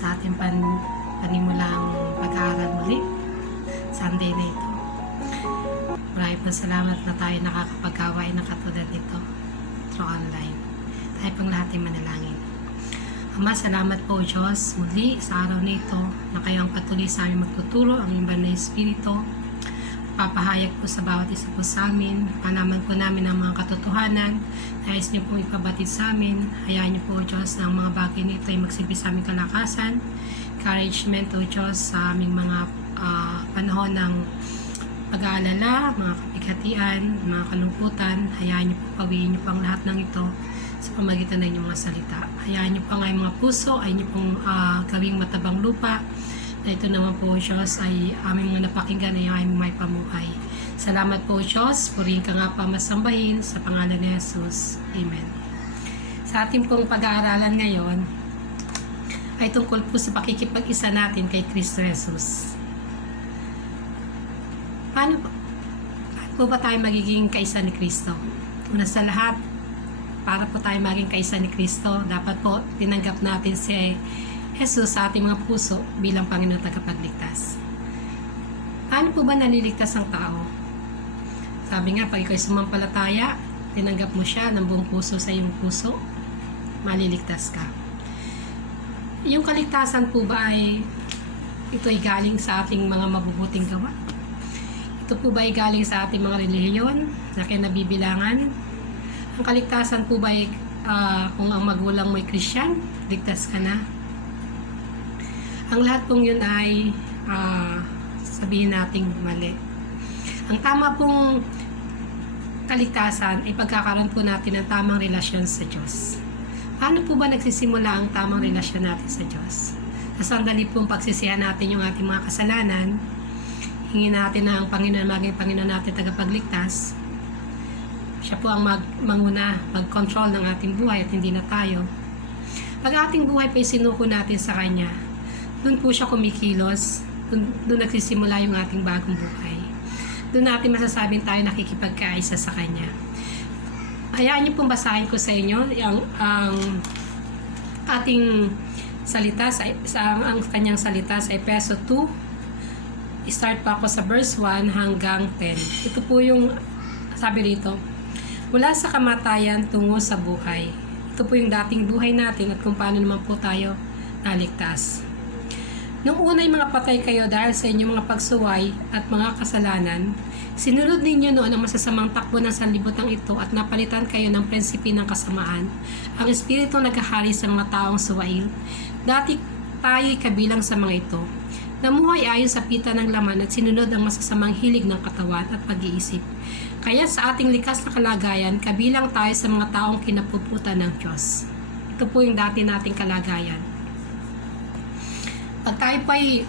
sa ating panimulang pag-aaral muli. Sunday na ito. Maraming po salamat na tayo nakakapag-gawain ng katulad nito through online. Tayo pang lahat ay manalangin. Ama, salamat po Diyos muli sa araw na ito na kayo ang patuloy sa aming magtuturo, ang iba na Espiritu. Papahayag po sa bawat isa po sa amin. Panaman po namin ang mga katotohanan. Nais niyo po ipabatid sa amin. Hayaan niyo po, Diyos, na ang mga bagay nito ay magsilbi sa aming kalakasan. Encouragement, O Diyos, sa aming mga panahon ng pag-aalala, mga kapighatian, mga kalungkutan. Hayaan niyo po, pawiin niyo po ang lahat ng ito sa pamagitan ng inyong mga salita. Hayaan niyo po ang aming mga puso, ay niyo pong gawing matabang lupa, na ito naman po, Diyos, ay aming mga napakinggan ay aming may pamuhay. Salamat po, Diyos. Purihin ka nga pa masambahin sa pangalan ni Jesus. Amen. Sa ating pong pag-aaralan ngayon ay tungkol po sa pakikipag-isa natin kay Kristo Jesus. Paano po ba tayo magiging kaisa ni Kristo? Una sa lahat, para po tayo maging kaisa ni Kristo, dapat po tinanggap natin si Jesus sa ating mga puso bilang Panginoon tagapagligtas. Paano po ba naliligtas ang tao? Sabi nga, pag ikaw ay sumampalataya, tinanggap mo siya ng buong puso sa iyong puso, maliligtas ka. Yung kaligtasan po ba ay ito ay galing sa ating mga mabubuting gawa? Ito po ba ay galing sa ating mga relihiyon na kinabibilangan? Ang kaligtasan po ba ay kung ang magulang mo ay Christian, ligtas ka na? Ang lahat pong yun ay sabihin nating mali. Ang tama pong kaligtasan ay pagkakaroon po natin ng tamang relasyon sa Diyos. Paano po ba nagsisimula ang tamang relasyon natin sa Diyos? Sa sandali pong pagsisihan natin yung ating mga kasalanan, hingin natin na ang Panginoon maging Panginoon natin tagapagligtas. Siya po ang manguna, mag-control ng ating buhay at hindi na tayo. Pag ating buhay pa isinuko natin sa Kanya, doon po siya kumikilos, doon nagsisimula yung ating bagong buhay. Doon natin masasabing tayo nakikipagkaisa sa Kanya. Hayaan niyo pong basahin ko sa inyo ang ating salita, ang kanyang salita sa Efeso 2. Start pa ako sa verse 1 hanggang 10. Ito po yung sabi rito, mula sa kamatayan tungo sa buhay. Ito po yung dating buhay natin at kung paano naman po tayo naligtas. Noong una'y mga patay kayo dahil sa inyong mga pagsuway at mga kasalanan, sinunod ninyo noon ang masasamang takbo ng sanlibutan ito at napalitan kayo ng prinsipi ng kasamaan, ang espiritu naghahari sa mga taong suwail. Dati tayo'y kabilang sa mga ito. Namuhay ayon sa pita ng laman at sinunod ang masasamang hilig ng katawan at pag-iisip. Kaya sa ating likas na kalagayan, kabilang tayo sa mga taong kinapuputan ng Diyos. Ito po yung dati nating kalagayan. Pag tayo pa ay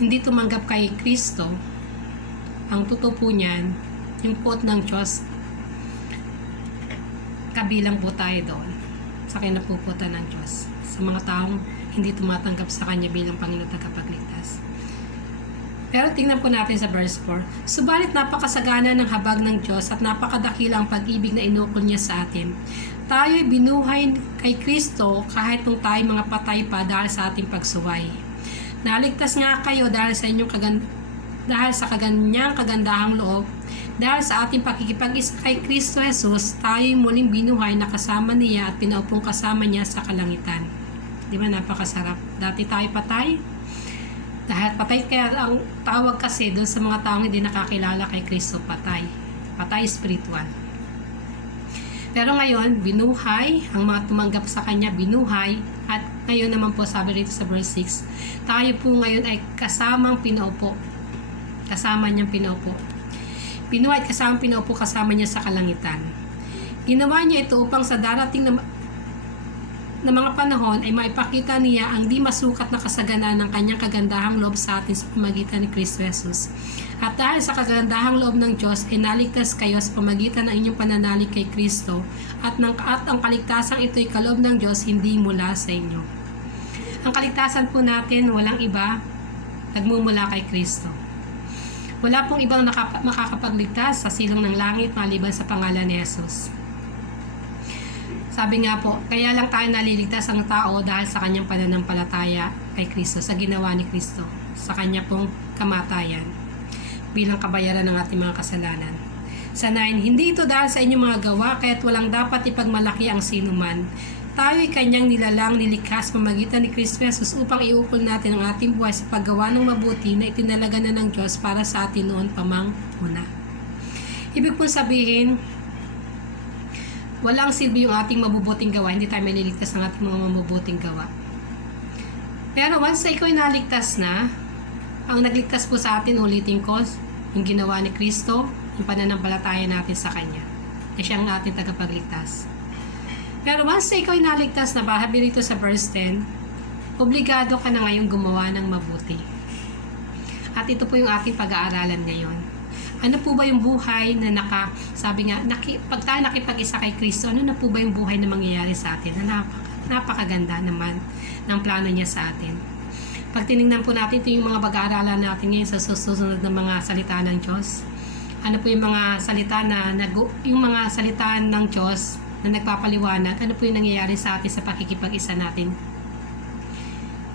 hindi tumanggap kay Kristo, ang totoo po niyan, yung quote ng Diyos, kabilang po tayo doon sa kinapuputan ng Diyos. Sa mga taong hindi tumatanggap sa Kanya bilang Panginoon tagapagligtas. Pero tingnan po natin sa verse 4. Subalit napakasagana ng habag ng Diyos at napakadakila ang pag-ibig na inukol niya sa atin. Tayo'y binuhay kay Kristo kahit nung tayo mga patay pa dahil sa ating pagsuway. Naligtas nga kayo dahil sa kaganyang kagandahang loob. Dahil sa ating pakikipag-isa kay Kristo Jesus, tayo'y muling binuhay na kasama niya at pinaupong kasama niya sa kalangitan. Di ba napakasarap? Dati tayo patay. Dahil patay, kaya ang tawag kasi doon sa mga taong hindi nakakilala kay Kristo, patay. Patay spiritual. Pero ngayon, binuhay, ang mga tumanggap sa Kanya, binuhay, at ngayon naman po, sabi rito sa verse 6, tayo po ngayon ay kasamang pinaupo. Kasama niyang pinaupo. Binuhay at kasamang pinaupo, kasama niya sa kalangitan. Ginawa niya ito upang sa darating na mga panahon ay maipakita niya ang di masukat na kasaganaan ng kanyang kagandahang loob sa atin sa pamagitan ni Kristo Jesus. At dahil sa kagandahang loob ng Diyos ay naligtas kayo sa pamagitan ng inyong pananalig kay Kristo at ang kaligtasang ito ay kaloob ng Diyos, hindi mula sa inyo. Ang kaligtasan po natin walang iba, nagmumula kay Kristo. Wala pong ibang makakapagligtas sa silong ng langit maliban sa pangalan ni Jesus. Sabi nga po, kaya lang tayo naliligtas ang tao dahil sa kanyang pananampalataya kay Kristo, sa ginawa ni Kristo, sa kanya pong kamatayan bilang kabayaran ng ating mga kasalanan. Sa 9, hindi ito dahil sa inyong mga gawa, kaya't walang dapat ipagmalaki ang sinuman. Tayo'y kanyang nilalang nilikas pamagitan ni Kristo Jesus upang iukol natin ang ating buhay sa paggawa ng mabuti na itinalaga na ng Diyos para sa atin noon pamang una. Ibig pong sabihin, walang silbi yung ating mabubuting gawa, hindi tayo maliligtas ng ating mga mabubuting gawa. Pero once na ikaw ay naligtas na, ang nagligtas po sa atin, ulitin ko, yung ginawa ni Kristo, yung pananampalataya natin sa Kanya. Na siyang ating tagapagligtas. Pero once na ikaw ay naligtas na, bahabi rito sa verse 10, obligado ka na ngayong gumawa ng mabuti. At ito po yung ating pag-aaralan ngayon. Ano po ba yung buhay na sabi nga, pag tayo nakipag-isa kay Kristo, ano na po ba yung buhay na mangyayari sa atin? Na napakaganda naman ng plano niya sa atin. Pag tinignan po natin, ito yung mga pag-aaralan natin ngayon sa susunod na mga salita ng Diyos. Ano po yung mga salita yung mga salita ng Diyos na nagpapaliwanag, ano po yung nangyayari sa atin sa pakikipag-isa natin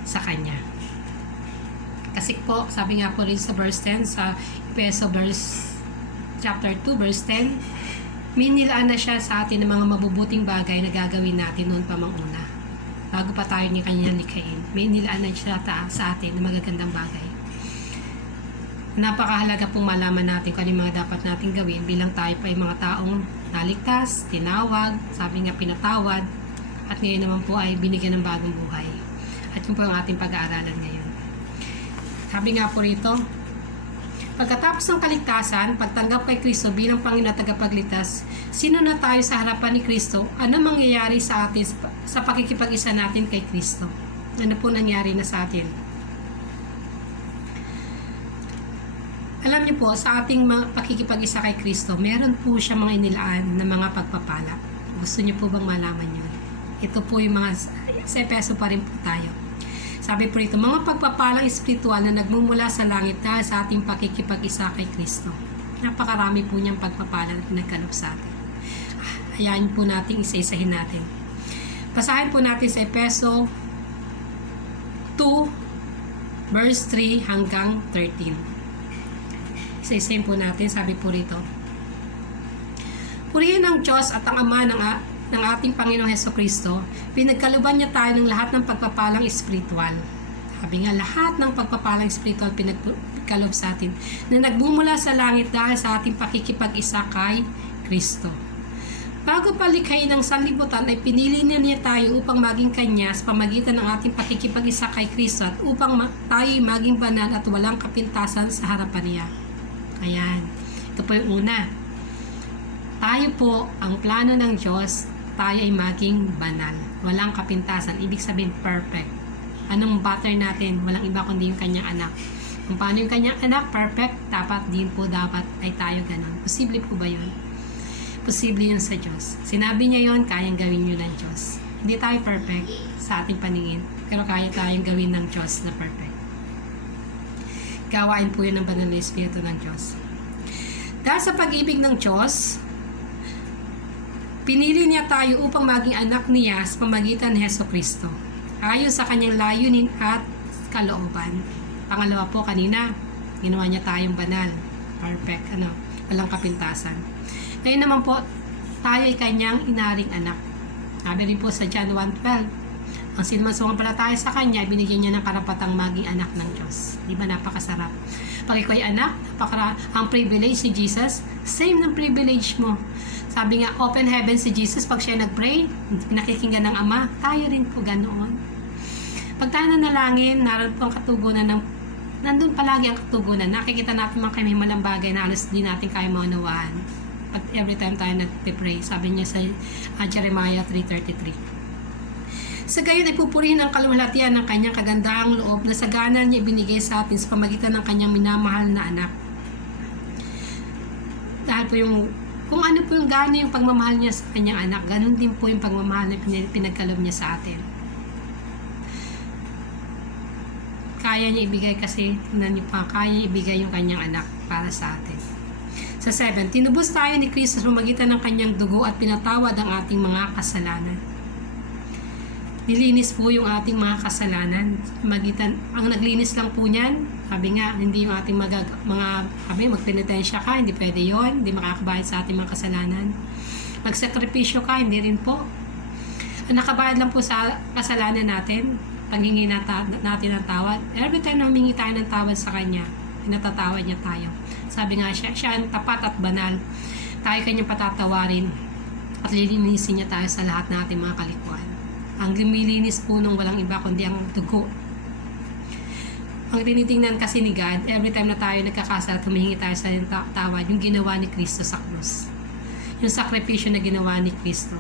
sa Kanya. Kasi po, sabi nga po rin sa verse 10, sa Efeso chapter 2, verse 10, may nilaan na siya sa atin ng mga mabubuting bagay na gagawin natin noon pa una. Bago pa tayo ni Kanya likhain, may nilaan na siya sa atin ng magagandang bagay. Napakahalaga pong malaman natin kung ano yung mga dapat natin gawin bilang tayo pa yung mga taong naligtas, tinawag, sabi nga pinatawad, at ngayon naman po ay binigyan ng bagong buhay. At yun po ang ating pag-aaralan ngayon. Sabi nga po rito, pagkatapos ng kaligtasan, pagtanggap kay Kristo bilang Panginoon at tagapagligtas, sino na tayo sa harapan ni Kristo? Ano mangyayari sa atin sa pakikipag-isa natin kay Kristo? Ano po nangyari na sa atin? Alam niyo po, sa ating pakikipag-isa kay Kristo, meron po siya mga inilaan na mga pagpapala. Gusto niyo po bang malaman yun? Ito po yung mga, sa Efeso pa rin po tayo. Sabi po rito, mga pagpapalang espiritual na nagmumula sa langit dahil sa ating pakikipag-isa kay Kristo. Napakarami po niyang pagpapala na pinagkaloob sa atin. Hayaan po natin, isa-isahin natin. Basahin po natin sa Efeso 2, verse 3 hanggang 13. Isa-isahin po natin, sabi po rito, purihin ang Diyos at ang Ama ng ating Panginoong Hesukristo, pinagkaluban niya tayo ng lahat ng pagpapalang espiritual. Sabi nga, lahat ng pagpapalang espiritual pinagkalob sa atin na nagbumula sa langit dahil sa ating pakikipag-isa kay Kristo. Bago palikhain ng sanlibutan ay pinili niya tayo upang maging Kanya sa pamagitan ng ating pakikipag-isa kay Kristo at upang tayo maging banal at walang kapintasan sa harapan niya. Ayan. Ito po yung una. Tayo po, ang plano ng Diyos, tayo ay maging banal. Walang kapintasan. Ibig sabihin, perfect. Anong pattern natin? Walang iba kundi yung kanyang anak. Kung paano yung kanyang anak, perfect, dapat ay tayo ganon. Posible po ba yun? Posible yun sa Diyos. Sinabi niya yun, kayang gawin yun ng Diyos. Hindi tayo perfect sa ating paningin, pero kaya tayong gawin ng Diyos na perfect. Gawain po yun ng banal na Espiritu ng Diyos. Dahil sa pag-ibig ng Diyos, pinili niya tayo upang maging anak niya sa pamagitan ni Hesukristo, ayon sa kanyang layunin at kalooban. Pangalawa po, kanina, ginawa niya tayong banal, perfect, walang kapintasan. Ngayon naman po, tayo ay kanyang inaring anak. Sabi rin po sa John 1:12, ang sinumasampalataya sa kanya, binigyan niya ng karapatang maging anak ng Diyos. Di ba napakasarap? Pag ikaw ay anak, ang privilege ni Jesus, same ng privilege mo. Sabi nga, open heaven si Jesus, pag siya nag-pray, pinakikinggan ng Ama, tayo rin po ganoon. Pag tayo nanalangin, naroon po ang katugunan nandun palagi ang katugunan. Nakikita natin mga kamimalang bagay na halos di natin kaya maunawaan. Pag every time tayo nag-pray, sabi niya sa Jeremiah 3:33. Sa gayon ay pupurihin ang kaluwalhatian ng kanyang kagandahang loob na sagana niya ibinigay sa atin sa pamagitan ng kanyang minamahal na anak. Dahil po kung ano po yung gano'n yung pagmamahal niya sa kanyang anak, ganun din po yung pagmamahal na pinagkalob niya sa atin. Kaya niya ibigay kasi, kaya niya ibigay yung kanyang anak para sa atin. Sa 7, tinubos tayo ni Kristo sa pamamagitan ng kanyang dugo at pinatawad ang ating mga kasalanan. Nilinis po yung ating mga kasalanan. Ang naglinis lang po niyan, sabi nga, hindi yung ating magpenitensya ka, hindi pwede yon, hindi makakabayad sa ating mga kasalanan. Magsakripisyo ka, hindi rin po. Ang nakabayad lang po sa kasalanan natin, paghingi natin ng tawad. Every time na humingi tayo ng tawad sa Kanya, pinatatawad niya tayo. Sabi nga siya ang tapat at banal. Tayo kanyang patatawarin at lilinisin niya tayo sa lahat ng ating mga kalikuan. Ang lumilinis po nung walang iba kundi ang dugo. Ang tinitingnan kasi ni God, every time na tayo nagkakasala at humihingi tayo sa tawad, yung ginawa ni Kristo sa krus. Yung sakripisyo na ginawa ni Kristo.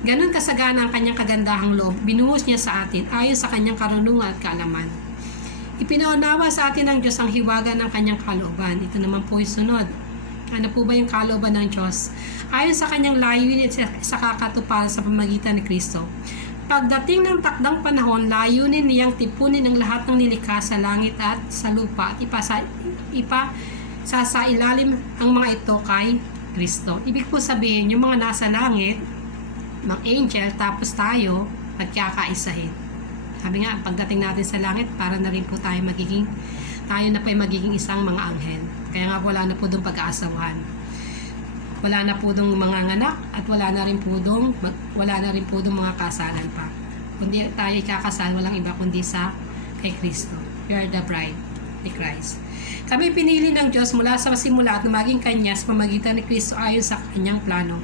Ganon kasagana ang kanyang kagandahang loob, binuhos niya sa atin ayon sa kanyang karunungan at kaalaman. Ipinaunawa sa atin ng Diyos ang hiwaga ng kanyang kalooban. Ito naman po yung sunod. Ano po ba yung kalooban ng Diyos? Ayon sa kanyang layunin at sa kakatuparan sa pamamagitan ni Kristo. Pagdating ng takdang panahon, layunin niyang tipunin ang lahat ng nilikha sa langit at sa lupa at ipasailalim ang mga ito kay Kristo. Ibig po sabihin, yung mga nasa langit, mga angel, tapos tayo, magkakaisahin. Sabi nga, pagdating natin sa langit, para na rin po tayo na po ay magiging isang mga anghel. Kaya nga wala na po doon pag-aasawahan. Wala na po doon mga anak at wala na rin po doon mga kasalan pa. Kundi tayo ikakasal, walang iba kundi sa kay Kristo. We are the bride ni Christ. Kami pinili ng Diyos mula sa simula at maging Kanya sa pamamagitan ni Kristo ayon sa Kanyang plano.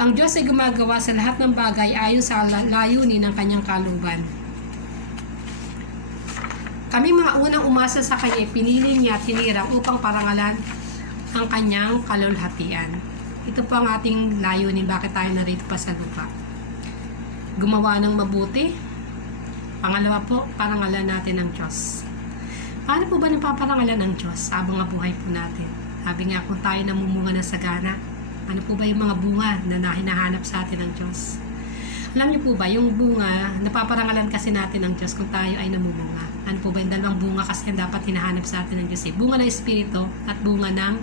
Ang Diyos ay gumagawa sa lahat ng bagay ayon sa layunin ng Kanyang kalooban. Kami mga unang umasa sa Kanya, pinili niya at hinirang upang parangalan ang Kanyang kalulhatian. Ito po ang ating layunin, bakit tayo narito pa sa lupa. Gumawa ng mabuti. Pangalawa po, parangalan natin ang Diyos. Paano po ba napaparangalan ng Diyos habang buhay po natin? Sabi nga, kung tayo namumunga ng sagana, ano po ba yung mga bunga na hinahanap sa atin ng Diyos? Alam niyo po ba, yung bunga, napaparangalan kasi natin ng Diyos kung tayo ay namumunga. Ano po ba yung dalawang bunga kasi dapat hinahanap sa atin ng Diyos? Bunga ng Espiritu at bunga ng,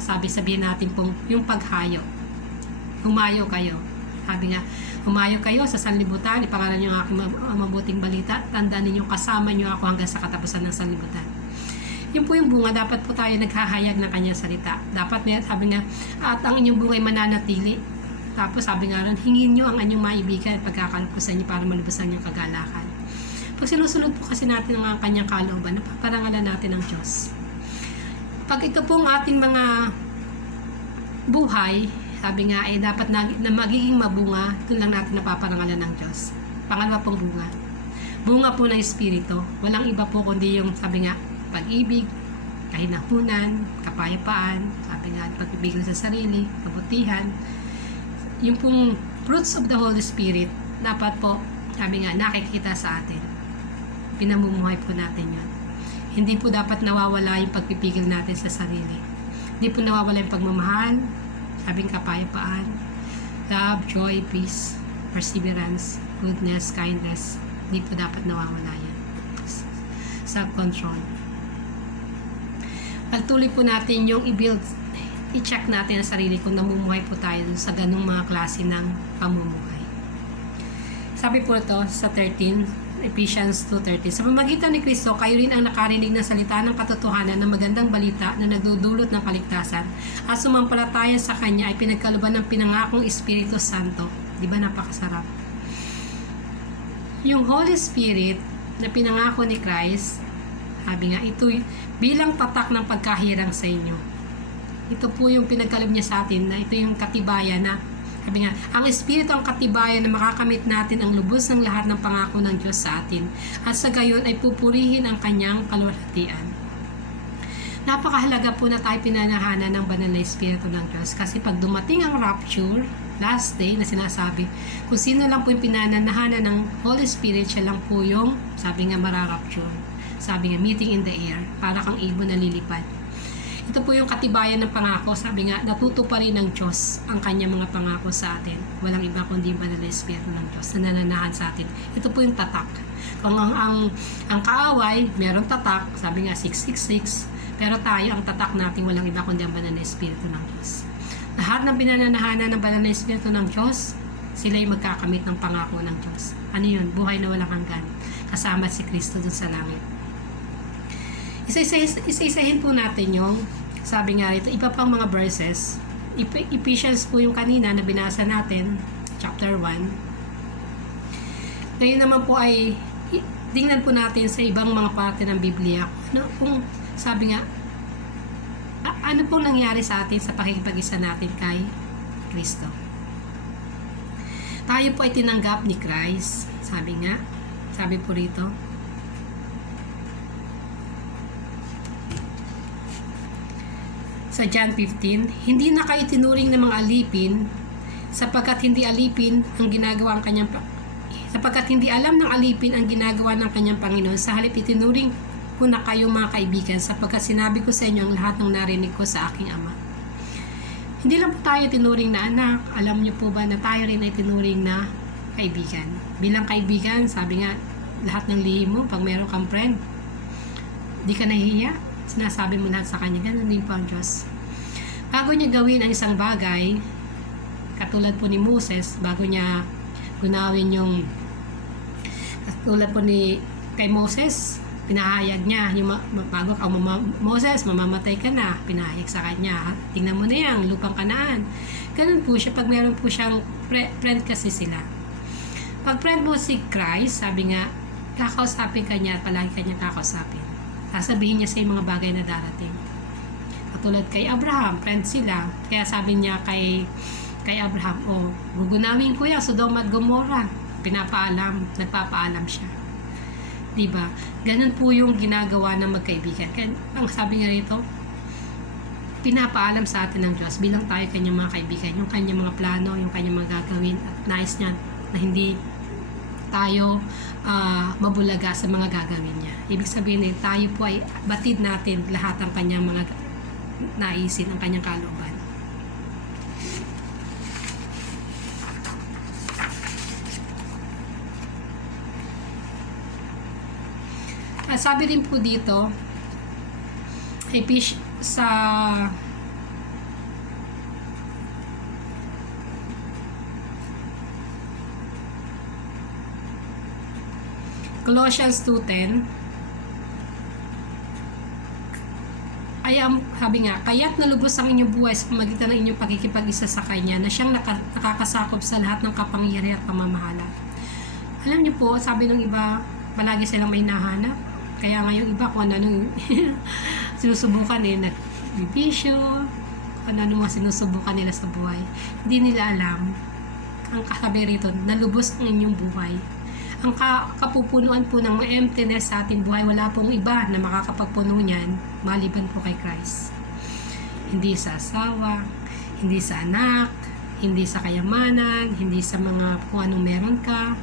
sabihin natin pong, yung paghayo. Humayo kayo. Sabi nga, humayo kayo sa sanlibutan, ipangalan niyo ang aking mabuting balita, tandaan ninyo, kasama niyo ako hanggang sa katapusan ng sanlibutan. Yun po yung bunga, dapat po tayo naghahayag ng kanyang salita. Dapat, sabi nga, at ang inyong bunga ay mananatili. Tapos sabi nga rin, hingin nyo ang anyong maibigan at pagkakalupusan nyo para malubusan yung kagalakan. Pag sinusunod po kasi natin ang kanyang kalooban, napaparangalan natin ang Diyos. Pag ito pong ating mga buhay, sabi nga, dapat na magiging mabunga, ito lang natin napaparangalan ng Diyos. Pangalawa pong bunga. Bunga po ng Espiritu. Walang iba po kundi yung, sabi nga, pag-ibig, kahinahunan, kapayapaan, sabi nga, pagpipigil sa sarili, kabutihan. Yung pong fruits of the Holy Spirit, dapat po, sabi nga, nakikita sa atin. Pinamumuhay po natin yun. Hindi po dapat nawawala yung pagpipigil natin sa sarili. Hindi po nawawala yung pagmamahal, sabing kapayapaan, love, joy, peace, perseverance, goodness, kindness. Hindi po dapat nawawala yan. Self-control. Pagtuloy po natin yung i-check natin ang sarili kung namumuhay po tayo sa ganung mga klase ng pamumuhay. Sabi po ito sa 13, Ephesians 2:13. Sa pamamagitan ni Kristo, kayo rin ang nakarinig ng salita ng katotohanan ng magandang balita na nagdudulot ng kaligtasan at sumampalataya sa Kanya ay pinagkalooban ng pinangakong Espiritu Santo. Di ba napakasarap? Yung Holy Spirit na pinangako ni Christ, sabi nga, ito bilang tatak ng pagkahirang sa inyo. Ito po yung pinagkaloob niya sa atin na ito yung katibayan na, sabi nga, ang Espiritu ang katibayan na makakamit natin ang lubos ng lahat ng pangako ng Diyos sa atin at sa gayon ay pupurihin ang kanyang kalwalhatian. Napakahalaga po na tayo pinanahanan ng banal na Espiritu ng Diyos kasi pag dumating ang rapture, last day na sinasabi, kung sino lang po yung pinananahanan ng Holy Spirit, siya lang po yung, sabi nga, mararapture. Sabi nga, meeting in the air, para kang ibon na lilipad. Ito po yung katibayan ng pangako. Sabi nga, natutuparin ng Diyos ang kanyang mga pangako sa atin. Walang iba kundi yung banal na Espiritu ng Diyos na nananahan sa atin. Ito po yung tatak. Kung ang kaaway, meron tatak, sabi nga 666, Pero tayo, ang tatak natin walang iba kundi ang banal na Espiritu ng Diyos. Lahat ng binananahanan ng banal na Espiritu ng Diyos, sila ay magkakamit ng pangako ng Diyos. Ano yun? Buhay na walang hanggan. Kasama si Kristo dun sa langit. Isa-isahin po natin yung, sabi nga rito, iba pang mga verses. Ephesians po yung kanina na binasa natin, chapter 1. Ngayon naman po ay, tingnan po natin sa ibang mga parte ng Biblia. Kung sabi nga, ano pong nangyari sa atin sa pakikipag-isa natin kay Kristo? Tayo po ay tinanggap ni Christ. Sabi po rito. Sa John 15, hindi na kayo tinuring ng mga alipin sapagkat hindi alam ng alipin ang ginagawa ng kanyang Panginoon. Sa halip itinuring ko na kayo mga kaibigan sapagkat sinabi ko sa inyo ang lahat ng narinig ko sa aking Ama. Hindi lang po tayo tinuring na anak. Alam niyo po ba na tayo rin ay tinuring na kaibigan? Bilang kaibigan, sabi nga, lahat ng lihim mo, pag meron kang friend, di ka nahihiya. Sinasabi mo lahat sa kanya. Ganun din po ang Diyos. Bago niya gawin ang isang bagay, katulad po ni Moses, bago niya gunawin yung, katulad po kay Moses, pinahayag niya, bago ka, Moses, mamamatay ka na, pinahayag sa kanya, tingnan mo na yan, lupang Kanaan. Ganun po siya, pag meron po siyang friend kasi sila. Pag friend mo si Christ, sabi nga, kakausapin ka niya, palagi ka niya kakausapin. Sasabihin niya sa mga bagay na darating. Katulad kay Abraham, friend sila, kaya sabi niya kay Abraham, gugunawin ko yan, Sodom at Gomorrah. Nagpapaalam siya. Diba? Ganun po yung ginagawa ng magkaibigan. Kaya ang sabi niya rito, pinapaalam sa atin ng Diyos bilang tayo kanyang mga kaibigan, yung kanyang mga plano, yung kanyang mga gagawin, at nais niya na hindi tayo mabulaga sa mga gagawin niya. Ibig sabihin tayo po ay batid natin lahat ang kanyang mga naisin, ang kanyang kalooban. Sabi rin po dito sa Colossians 2:10, sabi nga, kaya't nalubos ang inyong buhay sa pamagitan ng inyong pagkikipag-isa sa Kanya na siyang nakakasakop sa lahat ng kapangyarihan at pamamahala. Alam niyo po, sabi ng iba, palagi silang may nahanap. Kaya ngayon iba kung ano sinusubukan nagbibisyo, kung ano mga sinusubukan nila sa buhay. Hindi nila alam. Ang kasabi rito, nalubos ang inyong buhay. Ang kapupunuan po ng emptiness sa ating buhay, wala pong iba na makakapagpuno niyan maliban po kay Christ. Hindi sa asawa, hindi sa anak, hindi sa kayamanan, hindi sa mga kung anong meron ka,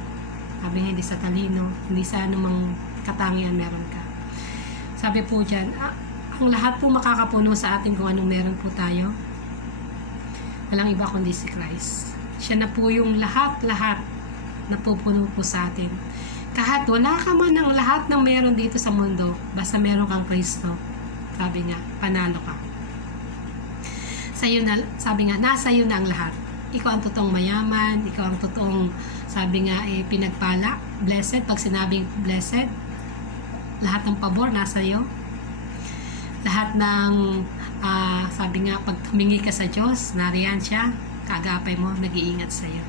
sabi nga hindi sa talino, hindi sa anumang katangian meron ka. Sabi po dyan, ang lahat po makakapuno sa atin kung anong meron po tayo, walang iba kundi si Christ. Siya na po yung lahat-lahat na pupuno po sa atin. Kahit wala ka man ng lahat ng meron dito sa mundo, basta meron kang Kristo, sabi nga, panalo ka. Sabi nga, nasa iyo na ang lahat. Ikaw ang totoong mayaman, ikaw ang totoong, sabi nga, pinagpala, blessed. Pag sinabing blessed, lahat ng pabor nasa iyo. Lahat ng, sabi nga, pag humingi ka sa Diyos, nariyan siya, kaagapay mo, nag-iingat sa iyo.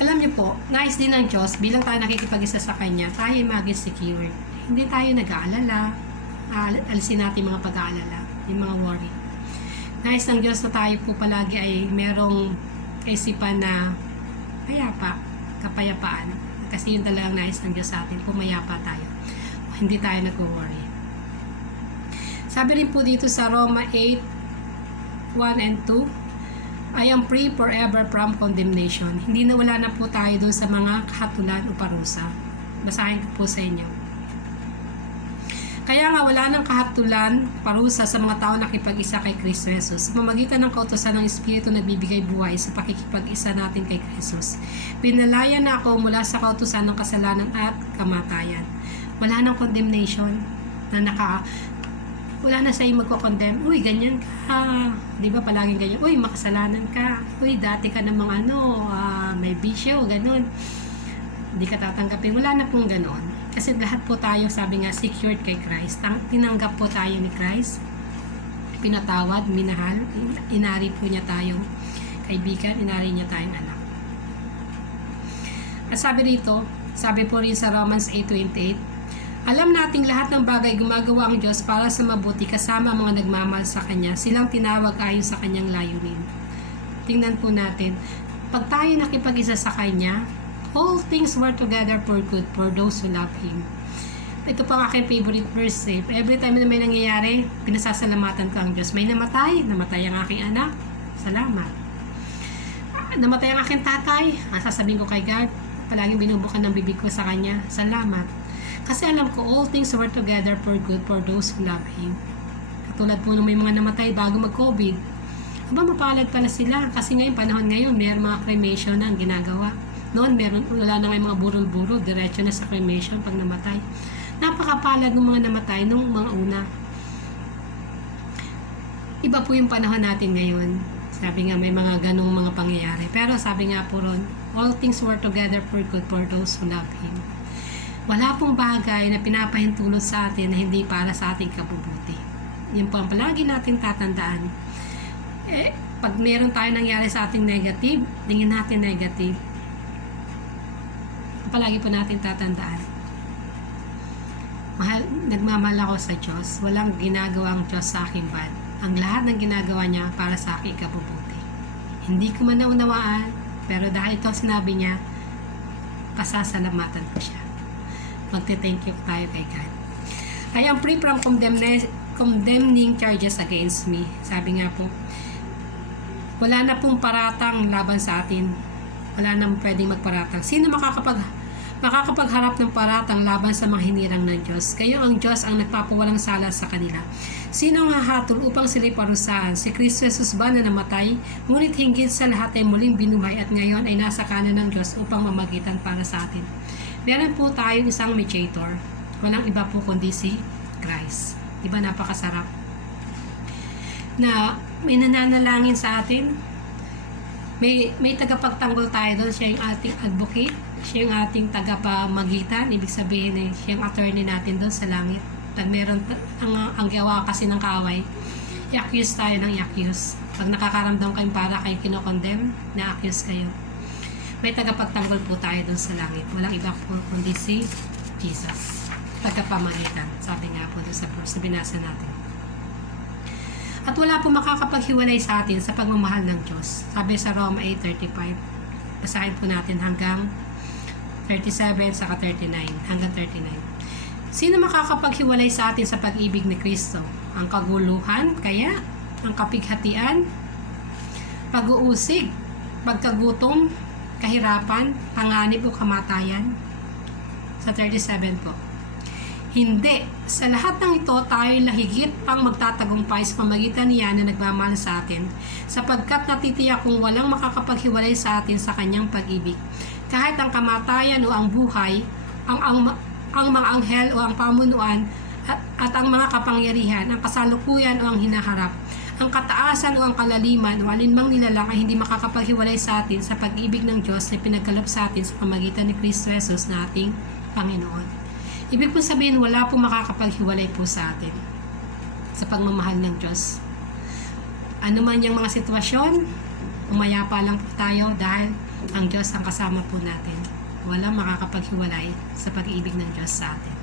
Alam niyo po, nais din ng Diyos, bilang tayo nakikipag-isa sa Kanya, tayo ay maging secured. Hindi tayo nag-aalala, alisin natin mga pag-aalala, yung mga worry. Nais ng Diyos na tayo po palagi ay merong kaisipan na kapayapaan. Kasi yun talagang nais ng Diyos sa atin, pumayapa tayo. Hindi tayo nag-worry. Sabi rin po dito sa Roma 8:1 and 2, I am free forever from condemnation. Hindi na wala na po tayo doon sa mga kahatulan o parusa. Basahin ko po sa inyo. Kaya nga wala ng kahatulan, parusa sa mga tao nakipag-isa kay Kristo Jesus. Sa pamamagitan ng kautusan ng Espiritu nagbibigay buhay sa pakikipag-isa natin kay Jesus. Pinalaya na ako mula sa kautusan ng kasalanan at kamatayan. Wala ng condemnation. wala na sa'yo magko-condemn, uy, ganyan ka, di ba palaging ganyan, uy, makasalanan ka, uy, dati ka namang may bisyo, ganun, hindi ka tatanggapin, wala na pong ganun, kasi lahat po tayo, sabi nga, secured kay Christ, tinanggap po tayo ni Christ, pinatawad, minahal, inari po niya tayong kaibigan, inari niya tayong anak. At sabi rito, sabi po rin sa Romans 8:28, alam nating lahat ng bagay gumagawa ang Diyos para sa mabuti kasama ang mga nagmamahal sa Kanya. Silang tinawag ayon sa Kanyang layunin. Tingnan po natin. Pag tayo nakipag-isa sa Kanya, all things work together for good for those who love Him. Ito po ang aking favorite verse. Every time na may nangyayari, pinasasalamatan ko ang Diyos. May namatay ang aking anak. Salamat. Namatay ang aking tatay. Sasabihin ko kay God, palaging binubukan ng bibig ko sa Kanya. Salamat. Kasi alam ko, all things work together for good for those who love Him. Katulad po nung may mga namatay bago mag-COVID. Mapalad pala sila. Kasi ngayon, panahon ngayon, mayroong mga cremation na ang ginagawa. Noon, wala na ngayong mga burol-buro. Diretso na sa cremation pag namatay. Napakapalad ng mga namatay nung mga una. Iba po yung panahon natin ngayon. Sabi nga, may mga ganong mga pangyayari. Pero sabi nga po ron, all things work together for good for those who love Him. Wala pong bagay na pinapahintulot sa atin na hindi para sa ating kabubuti. Yan po ang palagi natin tatandaan. Pag meron tayo nangyari sa ating negative, tingin natin negative. Palagi po natin tatandaan. Nagmamahal ako sa Diyos. Walang ginagawa ang Diyos sa akin bad. Ang lahat ng ginagawa niya para sa aking kabubuti. Hindi ko man naunawaan, pero dahil ito sinabi niya, pasasalamatan ko siya. Magte-thank you tayo kay God. I am free from condemning charges against me. Sabi nga po, wala na pong paratang laban sa atin. Wala na pwedeng magparatang. Sino makakapagharap ng paratang laban sa mga hinirang ng Diyos? Kayo ang Diyos ang nagpapawalang sala sa kanila. Sino ang hahatol upang sila'y parusahan? Si Kristo Jesus ba na namatay? Ngunit hinggil sa lahat ay muling binuhay at ngayon ay nasa kanan ng Diyos upang mamagitan para sa atin. Meron po tayong isang mediator. Walang iba po kundi si Christ. Diba napakasarap? Na may nananalangin sa atin. May tagapagtanggol tayo doon. Siya yung ating advocate. Siya yung ating tagapamagitan. Ibig sabihin siya yung attorney natin doon sa langit. Pag meron, ang gawa kasi ng kaaway, i-accuse tayo ng i-accuse. Pag nakakaramdam kayong para kayo kinokondemn, na-accuse kayo. May tagapagtanggol po tayo doon sa langit. Walang iba po kundi si Jesus. Tagapamagitan. Sabi nga po doon sa verse na binasa natin. At wala po makakapaghiwalay sa atin sa pagmamahal ng Diyos. Sabi sa Roma 8:35. Basahin po natin hanggang 37 saka 39. Hanggang 39. Sino makakapaghiwalay sa atin sa pag-ibig ni Kristo? Ang kaguluhan, kaya? Ang kapighatian? Pag-uusig? Pagkagutom? Kahirapan, panganib o kamatayan? Sa 37 po. Hindi. Sa lahat ng ito, tayo lahigit pang magtatagumpay sa pamagitan niya na nagmamahal sa atin, sapagkat natitiyak kung walang makakapaghiwalay sa atin sa kanyang pag-ibig. Kahit ang kamatayan o ang buhay, ang mga anghel o ang pamunuan, at ang mga kapangyarihan, ang kasalukuyan o ang hinaharap, ang kataasan o ang kalaliman o alinmang nilalang ay hindi makakapaghiwalay sa atin sa pag-ibig ng Diyos na pinagkaloob sa atin sa pamagitan ni Kristo Jesus na ating Panginoon. Ibig po sabihin, wala po makakapaghiwalay po sa atin sa pagmamahal ng Diyos. Ano man yung mga sitwasyon, umayapa lang po tayo dahil ang Diyos ang kasama po natin. Walang makakapaghiwalay sa pag-ibig ng Diyos sa atin.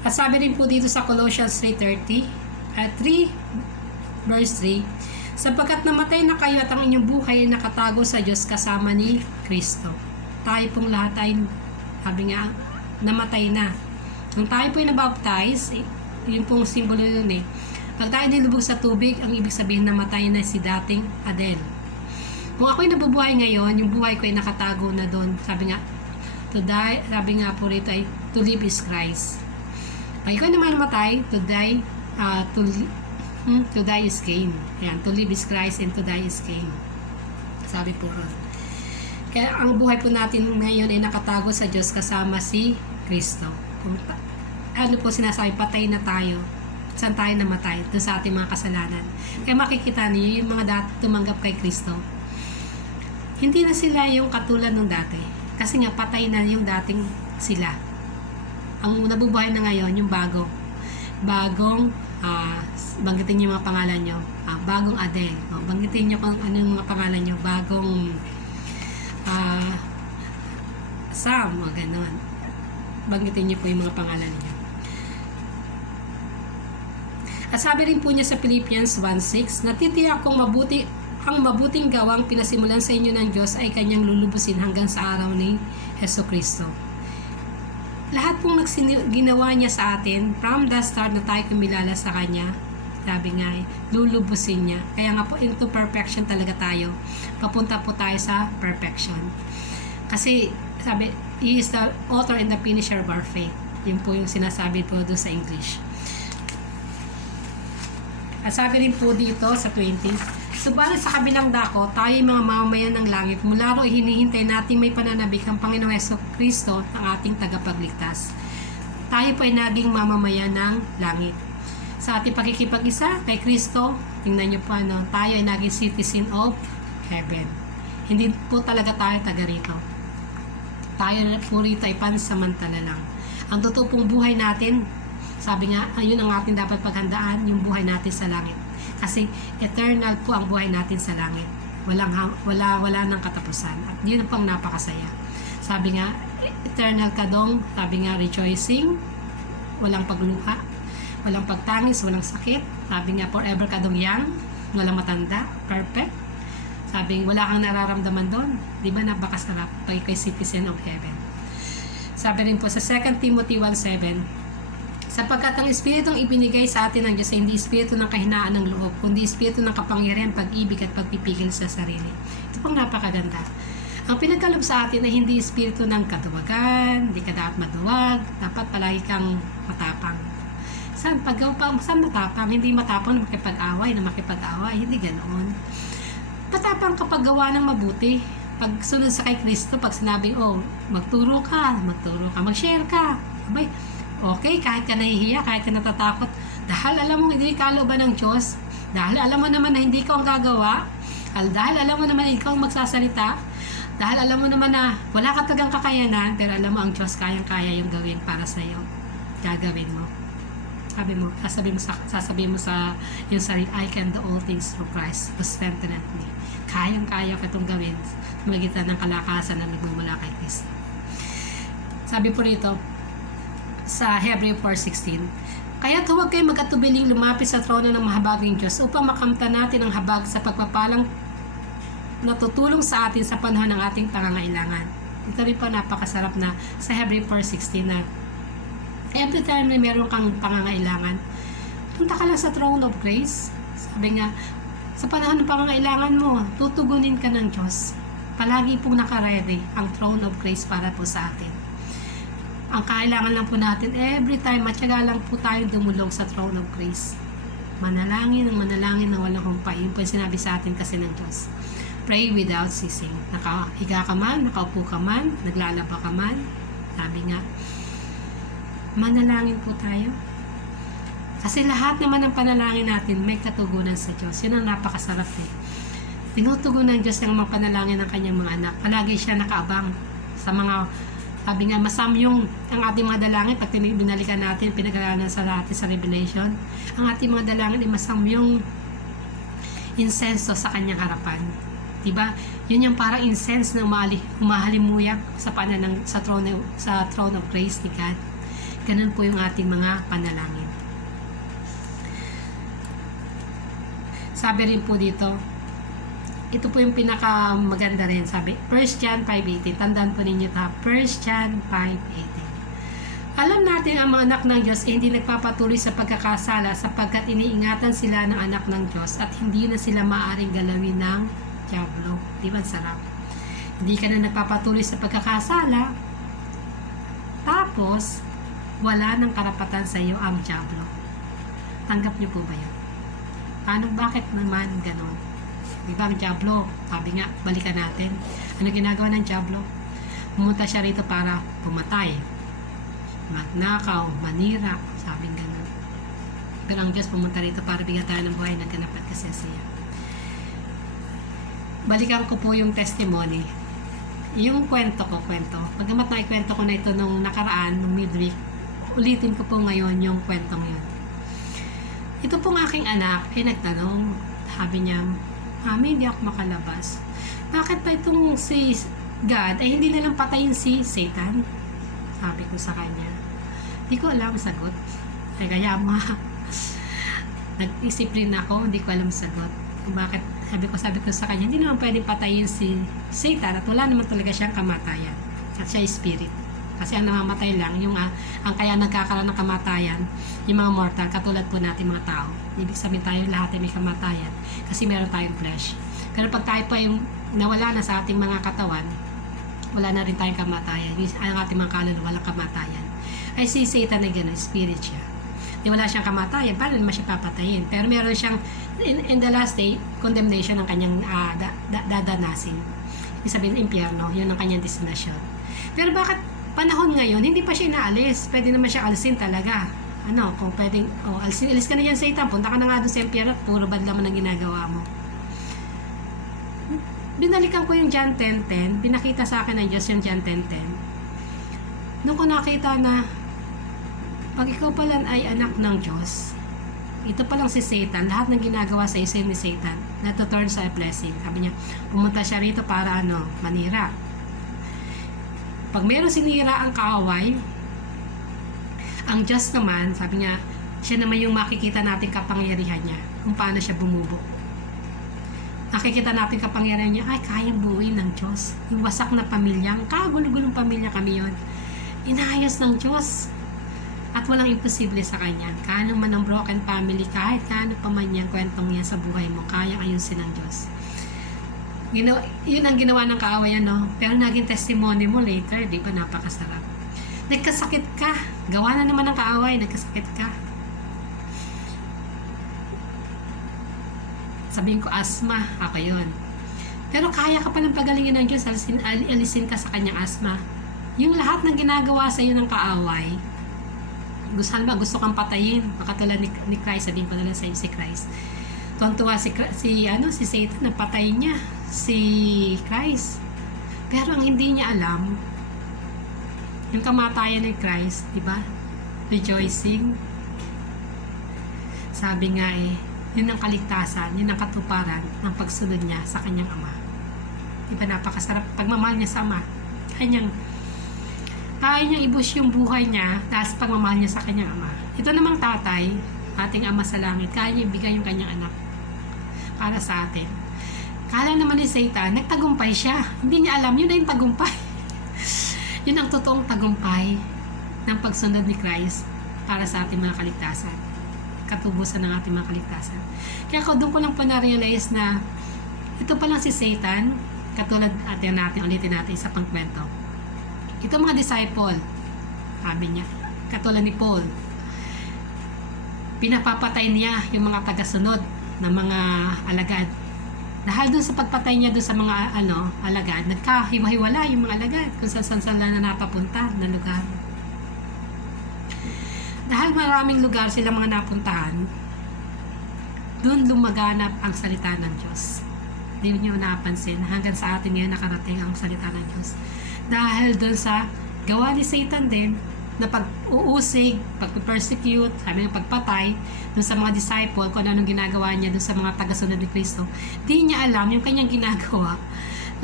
At sabi rin po dito sa Colossians 3 verse 3, sapagkat namatay na kayo at ang inyong buhay ay nakatago sa Diyos kasama ni Kristo. Tayo pong lahat ay, sabi nga, namatay na. Nung tayo po ay nabaptize, yun pong simbolo yun Pag tayo nilubog sa tubig, ang ibig sabihin namatay na si dating Adel. Kung ako'y nabubuhay ngayon, yung buhay ko ay nakatago na doon. Sabi nga, to die, sabi nga po rito ay, to live is Christ. Pag ikaw naman namatay, to die is gain. Ayan, to live is Christ and to die is gain. Sabi po ron. Kaya ang buhay po natin ngayon ay nakatago sa Diyos kasama si Kristo. Ano po sinasabi, patay na tayo. Saan tayo namatay? Doon sa ating mga kasalanan. Kaya makikita niyo yung mga dati tumanggap kay Kristo. Hindi na sila yung katulad ng dati. Kasi nga patay na yung dating sila. Ang nabubuhay na ngayon, yung bagong banggitin niyo mga pangalan nyo. Bagong Adele. Banggitin niyo kung ano yung mga pangalan nyo. Bagong Sam, o gano'n. Banggitin niyo po yung mga pangalan niyo. At sabi rin po niya sa Philippians 1:6, natitiyak kong ang mabuting gawang pinasimulan sa inyo ng Diyos ay kanyang lulubusin hanggang sa araw ni Hesus Kristo. Lahat pong ginawa niya sa atin, from the start na tayo kumilala sa kanya, sabi nga lulubusin niya. Kaya nga po into perfection talaga tayo. Papunta po tayo sa perfection. Kasi sabi, He is the author and the finisher of our faith. Yun po yung sinasabi po doon sa English. At sabi rin po dito sa 20, subalit sa kabilang dako, tayo mga mamamayan ng langit, mula ro hinihintay natin may pananabik ang Panginoong Jesucristo ng ating tagapagligtas. Tayo po ay naging mamamayan ng langit. Sa ating pagkikipag-isa kay Kristo, tingnan nyo po tayo ay naging citizen of heaven. Hindi po talaga tayo taga rito. Tayo po rito ay pansamantala lang. Ang totoo pong buhay natin, sabi nga, ayun ang ating dapat paghandaan, yung buhay natin sa langit. Kasi eternal po ang buhay natin sa langit. Wala nang katapusan. At yun ang pang napakasaya. Sabi nga, eternal kadong, sabi nga, rejoicing, walang pagluha, walang pagtangis, walang sakit. Sabi nga, forever kadong young, walang matanda, perfect. Sabi nga, wala kang nararamdaman doon. Di ba napakasarap pag kay citizen of heaven. Sabi rin po sa 2 Timothy 1:7, sapagkat ang Espiritong ibinigay sa atin ng Diyos ay hindi Espiritu ng kahinaan ng loob, kundi Espiritu ng kapangyarihan, pag-ibig at pagpipigil sa sarili. Ito pong napakaganda. Ang pinagkaloob sa atin ay hindi Espiritu ng kaduwagan, hindi ka dapat maduwag, dapat palagi kang matapang. Saan matapang? Hindi matapang na makipag-away, hindi ganoon. Matapang kapag gawa ng mabuti. Pag sunod sa kay Kristo, pag sinabing, magturo ka, mag-share ka, abay, okay, kahit ka nahihiya, kahit ka natatakot, dahil alam mo hindi ka kalooban ng Diyos, dahil alam mo naman na hindi ka ang gagawa, dahil alam mo naman na ikaw ang magsasalita, dahil alam mo naman na wala ka tagang kakayanan, pero alam mo ang Diyos kayang-kaya yung gawin para sa iyo. Gagawin mo. Sasabihin mo sa yung sarili, I can do all things through Christ who strengtheneth me. Kayang-kaya ka itong gawin magitan ng kalakasan na nagmumula kay Kristo. Sabi po rito, sa Hebrew 4:16, kaya't huwag kayo magkatubiling lumapit sa trono ng mahabaging Diyos upang makamtan natin ang habag sa pagpapalang natutulong sa atin sa panahon ng ating pangangailangan. Ito rin po napakasarap na sa Hebrew 4:16 na every time na meron kang pangangailangan, punta ka lang sa throne of grace. Sabi nga, sa panahon ng pangangailangan mo, tutugunin ka ng Diyos. Palagi pong nakaredy ang throne of grace para po sa atin. Ang kailangan lang po natin, every time, matyaga lang po tayo dumulog sa throne of grace. Manalangin na walang humpay. Yun po yung sinabi sa atin kasi ng Diyos. Pray without ceasing. Nakahiga ka man, nakaupo ka man, naglalaba ka man. Sabi nga, manalangin po tayo. Kasi lahat naman ng panalangin natin may katugunan sa Diyos. Yun ang napakasarap eh. Tinutugunan ng Diyos ang mga panalangin ng kanyang mga anak. Palagi siya nakaabang sa mga, sabi nga, masamyong ang ating mga dalangin. Pag binalikan natin, pinag-aralan sa natin sa Revelation, ang ating mga dalangin ay masamyong insenso sa kanyang harapan. Diba? Yun yung parang incense na humahalimuyak sa throne of grace ni God. Ganun po yung ating mga panalangin. Sabi rin po dito, ito po yung pinakamaganda rin. Sabi, 1 John 5:18. Tandaan po ninyo ito. 1 John 5:18. Alam natin ang mga anak ng Diyos ay hindi nagpapatuloy sa pagkakasala sapagkat iniingatan sila ng anak ng Diyos at hindi na sila maaaring galawin ng diablo. Di ba sarap? Hindi ka na nagpapatuloy sa pagkakasala, tapos wala ng karapatan sa iyo ang diablo. Tanggap niyo po ba yun? Bakit naman ganon? Diba ang diablo, sabi nga, balikan natin. Ano ginagawa ng Diablo? Pumunta siya rito para pumatay, magnakaw, manira, sabing ganun. Pero ang Diyos pumunta rito para bigyan tayo ng buhay na ganap at kasiyasiya. Balikan ko po yung testimony. Yung kwento. Pagkamat na ikwento ko na ito nung nakaraan, nung midweek, ulitin ko po ngayon yung kwentong yun. Ito pong aking anak ay nagtanong, sabi niya, Mami, hindi ako makalabas. Bakit pa itong si God ay hindi nalang patayin si Satan? Sabi ko sa kanya. Hindi ko alam sagot. Ay kaya nag-isip rin ako, hindi ko alam sagot. Kung bakit, sabi ko sa kanya, hindi naman pwedeng patayin si Satan at wala naman talaga siyang kamatayan. At siya spirit. Kasi ang namamatay lang, yung ang kaya nagkakaroon ng kamatayan, yung mga mortal, katulad po natin mga tao. Ibig sabihin tayo lahat ay may kamatayan kasi meron tayong flesh. Pero pag tayo pa yung nawala na sa ating mga katawan, wala na rin tayong kamatayan. Ang ating mga kaluluwa, walang kamatayan. Ay si Satan na gano'n, spirit siya. Di wala siyang kamatayan, paano naman siya papatayin? Pero meron siyang, in the last day, condemnation ng kanyang dadanasin. Ibig sabihin, impyerno, yun ang kanyang destinasyon. Pero bakit panahon ngayon, hindi pa siya inaalis? Pwede naman siya alisin talaga. Kung pwedeng, alis ka na yan Satan, punta ka na nga doon sa impyerno, puro bad naman ang ginagawa mo. Binalikan ko yung John 10:10, pinakita sa akin ng Diyos yung John 10:10. Noong ko nakita na pag ikaw pala ay anak ng Diyos, ito palang si Satan, lahat ng ginagawa sa isa ni Satan, na-turn sa blessing. Sabi niya, pumunta siya rito para manira. Pag meron sinira ang kaaway, ang Diyos naman, sabi niya, siya naman yung makikita natin kapangyarihan niya, kung paano siya bumubo. Nakikita natin kapangyarihan niya, ay kayang buuin ng Diyos. Yung wasak na pamilya, ang kagulo-gulong pamilya kami yun. Inayos ng Diyos. At walang imposible sa Kanya. Kano man ang broken family, kahit kano pa man yung kwentong yan sa buhay mo, kayang ayusin ng Diyos. Yun ang ginawa ng kaaway, Pero naging testimony mo later, di ba, napakasarap. Nagkasakit ka. Gawa na naman ng kaaway, nagkasakit ka. Sabihin ko, asthma, ako yun. Pero kaya ka pa ng pagalingin ng Diyos, alisin ka sa kanyang asthma. Yung lahat ng ginagawa sa iyo ng kaaway, gusto kang patayin, makatulad ni Christ, sabihin ko na lang sa iyo si Christ. Tuwan-tuwa si Satan, napatay niya si Christ. Pero ang hindi niya alam, yung kamatayan ni Christ, di ba? Rejoicing. Sabi nga yun ang kaligtasan, yun ang katuparan ng pagsunod niya sa kanyang Ama. Diba napakasarap pagmamahal niya sa Ama. Kaya niyang ibus yung buhay niya dahil sa pagmamahal niya sa kanyang Ama. Ito namang tatay, ating Ama sa langit, kaya niya ibigay yung kanyang anak para sa atin. Kala naman ni Satan, nagtagumpay siya. Hindi niya alam, yun na yung tagumpay. Yun ang totoong tagumpay ng pagsunod ni Christ para sa ating mga kaligtasan. Katubusan ng ating mga kaligtasan. Kaya doon ko lang po na-realize na ito pa lang si Satan, katulad ulitin natin sa pangkwento. Ito mga disciple, sabi niya, katulad ni Paul, pinapapatay niya yung mga tagasunod ng mga alagad. Dahil doon sa pagpatay niya doon sa mga alagad, nagkahiwa-hiwala yung mga alagad kung saan na napapunta na lugar. Dahil maraming lugar silang mga napuntahan, doon lumaganap ang salita ng Diyos. Hindi niyo napansin, hanggang sa atin ngayon nakarating ang salita ng Diyos. Dahil doon sa gawa ni Satan din, na pag-uusig, pag-persecute, sabi ng pagpatay, doon sa mga disciple, kung anong ginagawa niya doon sa mga tagasunod ni Kristo, di niya alam yung kanyang ginagawa.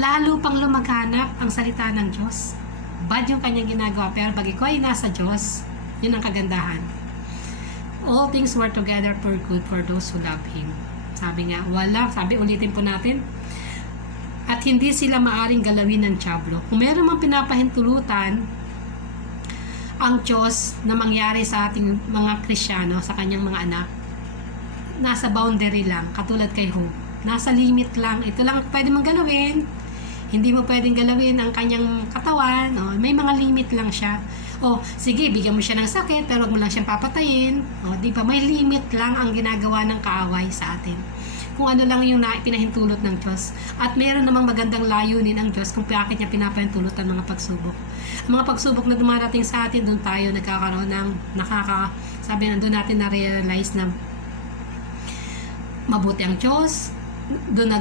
Lalo pang lumaganap ang salita ng Diyos. Bad yung kanyang ginagawa, pero pag ikaw ay nasa Diyos, yun ang kagandahan. All things work together for good for those who love Him. Sabi nga, ulitin po natin, at hindi sila maaring galawin ng Diablo. Kung meron mang pinapahintulutan ang Diyos na mangyari sa ating mga Kristiyano, sa kanyang mga anak, nasa boundary lang, katulad kay Hope. Nasa limit lang. Ito lang pwede mong galawin. Hindi mo pwedeng galawin ang kanyang katawan. May mga limit lang siya. Sige, bigyan mo siya ng sakit, pero wag mo lang siyang papatayin. Di ba? May limit lang ang ginagawa ng kaaway sa atin. kung ano lang yung pinahintulot ng Diyos. At meron namang magandang layunin ang Diyos kung bakit niya pinapahintulot ang mga pagsubok. Ang mga pagsubok na dumarating sa atin, doon tayo nagkakaroon ng sabi na doon natin na-realize na mabuti ang Diyos, doon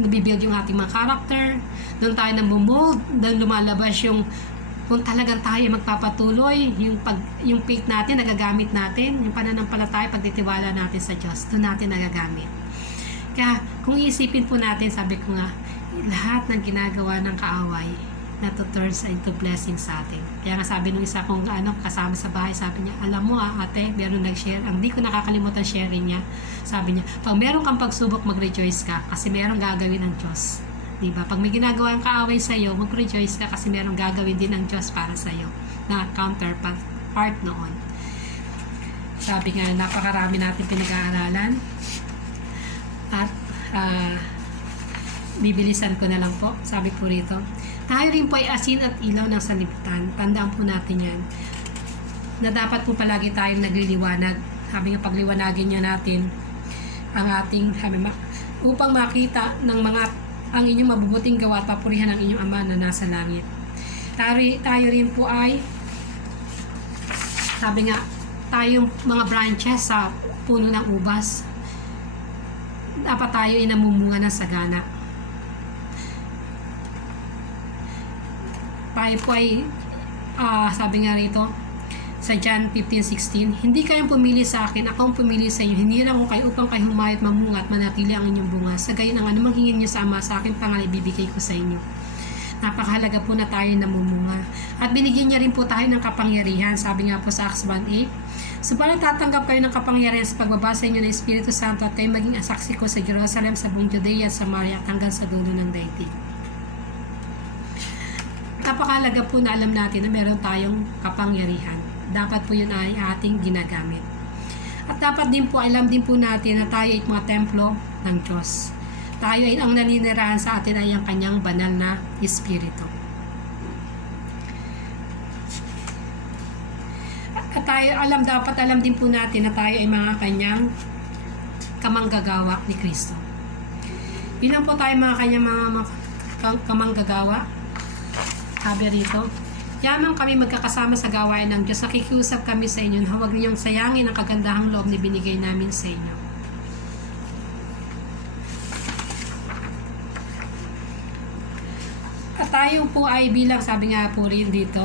nabibuild yung ating mga character, doon tayo nabumold, doon lumalabas yung kung talagang tayo magpapatuloy, yung faith natin, nagagamit natin, yung pananampalataya, pagtitiwala natin sa Diyos, doon natin nagagamit. Kaya, kung iisipin po natin, sabi ko nga, lahat ng ginagawa ng kaaway, na-turns into blessing sa atin. Kaya nga sabi nung isa kong kasama sa bahay, sabi niya, alam mo ate, meron nag-share, ang di ko nakakalimutan sharing niya, sabi niya, pag meron kang pagsubok, mag-rejoice ka, kasi meron gagawin ng Diyos. Diba? Pag may ginagawa ang kaaway sa iyo, mag-rejoice ka kasi merong gagawin din ng Diyos para sa iyo na counterpart noon. Sabi nga, napakarami natin pinag-aaralan. At bibilisan ko na lang po. Sabi po rito, tayo rin po ay asin at ilaw ng sanlibutan. Tandaan po natin yan. Na dapat po palagi tayong nagliliwanag. Sabi nga, pagliwanagin niya natin ang ating, upang makita ng mga ang inyong mabubuting gawa at papurihan ang inyong Ama na nasa langit. Tayo rin po ay, sabi nga, tayong mga branches sa puno ng ubas. Dapat tayo ay namumunga ng sagana. Tayo po ay, sabi nga rito, sa John 15:16, hindi kayong pumili sa akin, ako ang pumili sa inyo. Hinirang ko kayo upang kayo humayat, mamunga at manatili ang inyong bunga. Sa gayon ang anumang hingin niyo sa Ama, sa akin pangalan ibibigay ko sa inyo. Napakahalaga po na tayo namumunga. At binigyan niya rin po tayo ng kapangyarihan. Sabi nga po sa Acts 1:8, subalit tatanggap kayo ng kapangyarihan sa pagbaba sa inyo ng Espiritu Santo at kayo maging saksi ko sa Jerusalem, sa buong Judea at Samaria at hanggang sa dulo ng daigdig. Napakahalaga po na alam natin na meron tayong kapangyarihan. Dapat po yun ay ating ginagamit. At dapat din po, alam din po natin na tayo ay mga templo ng Diyos. Tayo ay ang naninirahan sa atin ay ang kanyang banal na Espiritu. At tayo, dapat alam din po natin na tayo ay mga kanyang kamanggagawa ni Kristo. Bilang po tayo mga kanyang mga kamanggagawa, sabi rito, yaman kami magkakasama sa gawain ng Diyos. Nakikiusap kami sa inyo na huwag ninyong sayangin ang kagandahang loob na binigay namin sa inyo. At tayo po ay bilang, sabi nga po rin dito,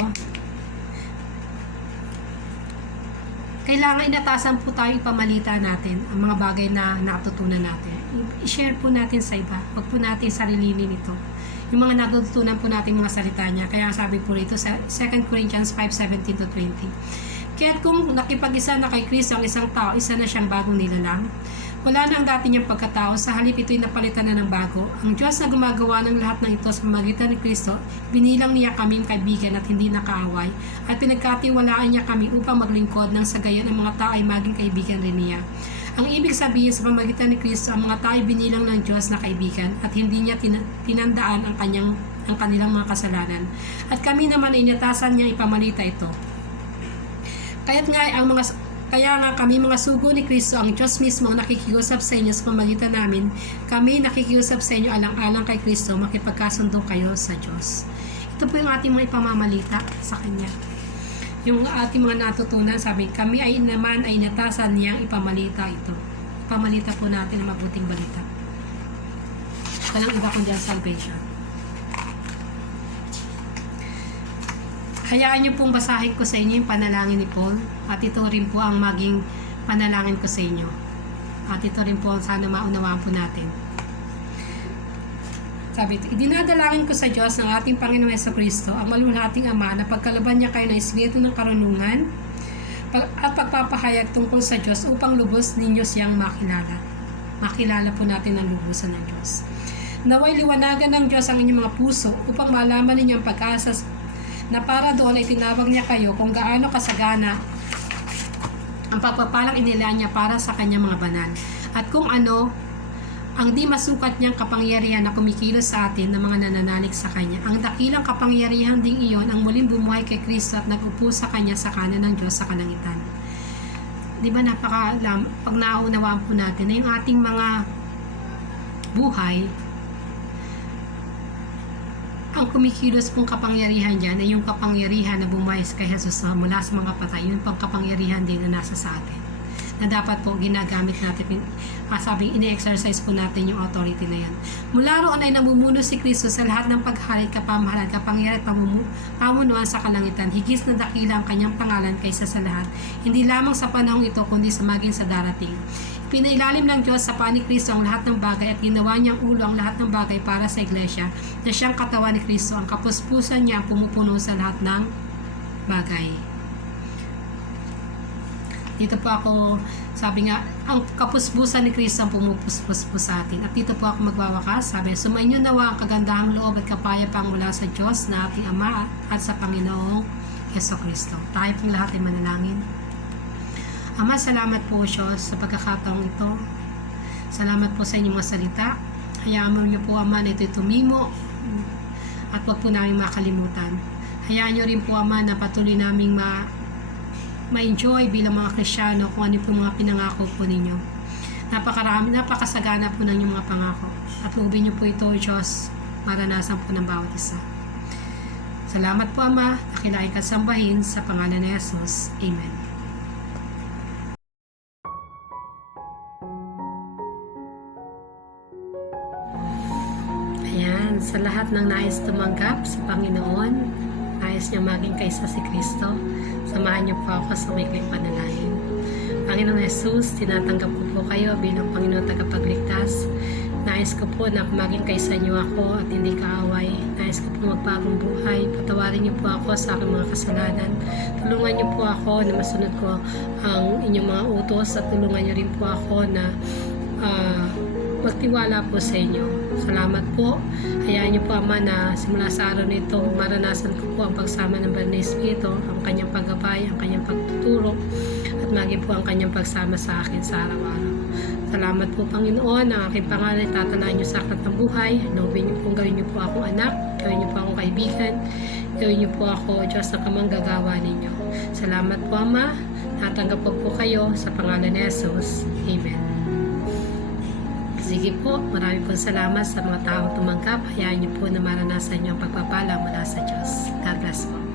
kailangan inatasan po tayo ipamalita natin ang mga bagay na natutunan natin. I-share po natin sa iba. Huwag po natin sarilinin ito. Yung mga natutunan po natin mga salita niya. Kaya sabi po rito sa 2 Corinthians 5:17-20. Kaya't kung nakipag-isa na kay Kristo ang isang tao, isa na siyang bagong nilalang. Wala na ang dati niyang pagkatao, sa halip ito'y napalitan na ng bago. Ang Diyos na gumagawa ng lahat ng ito sa pamamagitan ni Kristo, binilang niya kaming kaibigan at hindi nakaaway, at pinagkatiwalaan niya kami upang maglingkod nang sa gayon ang mga tao ay maging kaibigan rin niya. Ang ibig sabihin sa pamamagitan ni Kristo, ang mga tao binilang ng Diyos na kaibigan at hindi niya tinandaan ang kanilang mga kasalanan. At kami naman ay inatasan niya ipamalita ito. Kaya nga kami mga sugo ni Kristo, ang Diyos mismo ang nakikiusap sa inyo sa pamamagitan namin. Kami nakikiusap sa inyo alang-alang kay Kristo, makipagkasundo kayo sa Diyos. Ito po yung ating mga ipamamalita sa Kanya. Yung ating mga natutunan, sabi, kami ay naman ay natasan niyang ipamalita ito. Ipamalita po natin ang mabuting balita. Walang iba kundi ang salvation. Hayaan niyo pong basahin ko sa inyo yung panalangin ni Paul, at ito rin po ang maging panalangin ko sa inyo. At ito rin po sana maunawaan po natin. Sabi ito, idinadalangin ko sa Diyos ng ating Panginoong Jesucristo, ang malulhating Ama, na pagkalaban niya kayo ng espiritu ng karunungan at pagpapahayag tungkol sa Diyos upang lubos ninyo siyang makilala. Makilala po natin ang lubusan ng Diyos. Naway liwanagan ng Diyos ang inyong mga puso upang malaman ninyo ang pag-asa na para doon ay tinawag niya kayo kung gaano kasagana ang pagpapalang inilaan niya para sa kanyang mga banal. At kung ano ang di masukat niyang kapangyarihan na kumikilos sa atin ng mga nananalig sa Kanya. Ang dakilang kapangyarihan ding iyon ang muling bumuhay kay Kristo at nag-upo sa Kanya sa kanan ng Diyos sa kalangitan. Di ba pag naunawaan po natin na yung ating mga buhay, ang kumikilos pong kapangyarihan dyan ay yung kapangyarihan na bumayas kay Jesus mula sa mga patay. Yun pang kapangyarihan din na nasa sa atin. Na dapat po ginagamit natin, sabing ini-exercise po natin yung authority na yan. Mula roon ay namumuno si Kristo sa lahat ng paghalit, kapamahalan, kapangyarihan at pamunuan sa kalangitan. Higis na dakila ang kanyang pangalan kaysa sa lahat. Hindi lamang sa panahong ito, kundi sa maging sa darating. Pinailalim ng Diyos sa paa ni Kristo ang lahat ng bagay at ginawa niyang ulo ang lahat ng bagay para sa iglesia na siyang katawan ni Kristo. Ang kapuspusan niya ang pumupuno sa lahat ng bagay. Dito po ako, sabi nga, ang kapuspusan ni Kristo ang pumupuspos po sa atin. At dito po ako magwawakas, sabi, sumainyo nawa ang kagandahang loob at kapayapang mula sa Diyos na ating Ama at sa Panginoong Jesucristo. Tayo pong lahat ay manalangin. Ama, salamat po Diyos sa pagkakataong ito. Salamat po sa inyong mga salita. Hayaan mo niyo po, Ama, na ito'y tumimo at wag po namin makalimutan. Hayaan niyo rin po, Ama, na patuloy naming ma-enjoy bilang mga Kristyano kung ano po mga pinangako po ninyo. Napakasagana po ng inyong mga pangako. At loobin niyo po ito, Diyos, maranasan po ng bawat isa. Salamat po, Ama, nakilain ka sambahin sa pangalan ni Jesus. Amen. Ayan, sa lahat ng nais tumanggap sa Panginoon, nais niya maging kaysa si Kristo, samahan niyo po ako sa maikling panalangin. Panginoon Jesus, tinatanggap ko po kayo bilang Panginoon tagapagligtas. Nais ko po na maging kaysa niyo ako at hindi kaaway. Nais ko po magbagong buhay. Patawarin niyo po ako sa aking mga kasalanan. Tulungan niyo po ako na masunod ko ang inyong mga utos at tulungan niyo rin po ako na magtiwala po sa inyo. Salamat po. Hayaan niyo po, Ama, na simula sa araw nito, maranasan ko po ang pagsama ng Banal na Espiritu, ang kanyang paggabay, ang kanyang pagtuturo, at maging po ang kanyang pagsama sa akin sa araw-araw. Salamat po, Panginoon. Ang aking pangalan, tatalaan niyo sa aklat ng buhay. Loobin niyo po, gawin niyo po akong anak, gawin niyo po akong kaibigan, gawin niyo po ako, Diyos, na kamanggagawa ninyo. Salamat po, Ama. Natanggap po kayo sa pangalan ni Jesus. Amen. Sige po, marami po salamat sa mga taong tumanggap. Hayaan niyo po na maranasan niyo ang pagpapala mula sa Diyos. God bless po.